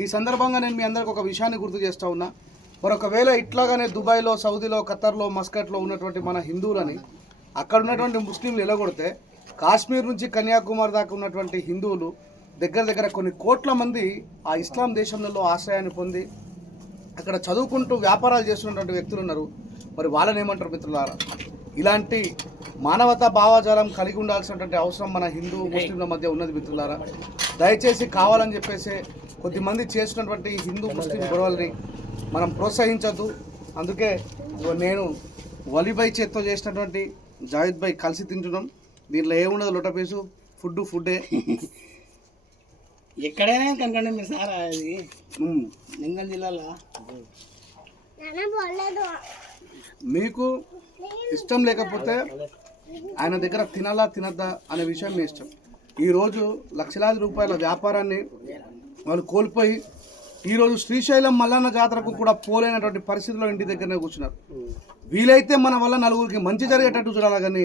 ఈ సందర్భంగా నేను మీ అందరికి ఒక విషయాన్ని గుర్తు చేస్తూ ఉన్నా. మరొకవేళ ఇట్లాగానే దుబాయ్లో, సౌదీలో, ఖతర్లో, మస్కట్లో ఉన్నటువంటి మన హిందువులని అక్కడ ఉన్నటువంటి ముస్లింలు ఎలగొడితే కాశ్మీర్ నుంచి కన్యాకుమారి దాకా ఉన్నటువంటి హిందువులు దగ్గర కొన్ని కోట్ల మంది ఆ ఇస్లాం దేశంలో ఆశ్రయాన్ని పొంది అక్కడ చదువుకుంటూ వ్యాపారాలు చేస్తున్నటువంటి వ్యక్తులు ఉన్నారు. మరి వాళ్ళని ఏమంటారు మిత్రులారా? ఇలాంటి మానవతా భావజాలం కలిగి ఉండాల్సినటువంటి అవసరం మన హిందూ ముస్లింల మధ్య ఉన్నది మిత్రులారా. దయచేసి కావాలని చెప్పేసి కొద్దిమంది చేసినటువంటి హిందూ ముస్లిం గొడవల్ని మనం ప్రోత్సహించద్దు. అందుకే నేను వలీభాయ్ చేత్తో చేసినటువంటి జావేద్ భాయ్ కలిసి తింటున్నాం. దీంట్లో ఏముండదు, లొటపేసు ఫుడ్డే. ఎక్కడైనా కనుకండి మీరు సార్, అది లింగం జిల్లాలో మీకు ఇష్టం లేకపోతే ఆయన దగ్గర తినాలా తినద్దా అనే విషయం మీ ఇష్టం. ఈరోజు లక్షలాది రూపాయల వ్యాపారాన్ని వాళ్ళు కోల్పోయి ఈరోజు శ్రీశైలం మల్లన్న జాతరకు కూడా పోలేనటువంటి పరిస్థితుల్లో ఇంటి దగ్గరనే కూర్చున్నారు. వీలైతే మన వల్ల నలుగురికి మంచి జరిగేటట్టు చూడాలి, కానీ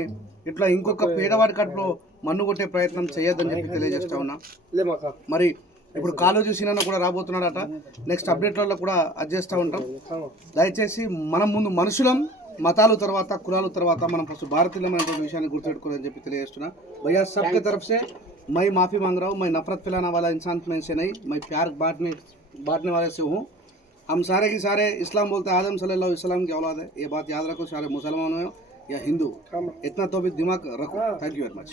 ఇట్లా ఇంకొక పేదవాడి కట్టులో మన్ను కొట్టే ప్రయత్నం చేయొద్దని చెప్పి తెలియజేస్తా ఉన్నా. మరి ఇప్పుడు కాలేజీ సీనన్న కూడా రాబోతున్నాడట. నెక్స్ట్ అప్డేట్లలో కూడా అది చేస్తూ ఉంటాం. దయచేసి మనం ముందు మనుషులం, మతాలు తర్వాత, కులాలు తర్వాత మనం ఫస్ట్ భారతీయులమైనటువంటి విషయాన్ని గుర్తుపెట్టుకోవాలని చెప్పి తెలియజేస్తున్నా. भैया सबके तरफ से मैं माफ़ी मांग रहा हूँ. मैं नफरत फैलाने वाला इंसान में से नहीं, मैं प्यार बांटने वाले से हूँ. हम सारे के सारे इस्लाम बोलते हैं, आदम सल्लल्लाहु अलैहि वसल्लम की औलाद है. ये बात याद रखो, सारे मुसलमान हो या हिंदू, इतना तो भी दिमाग रखो. Thank you very much.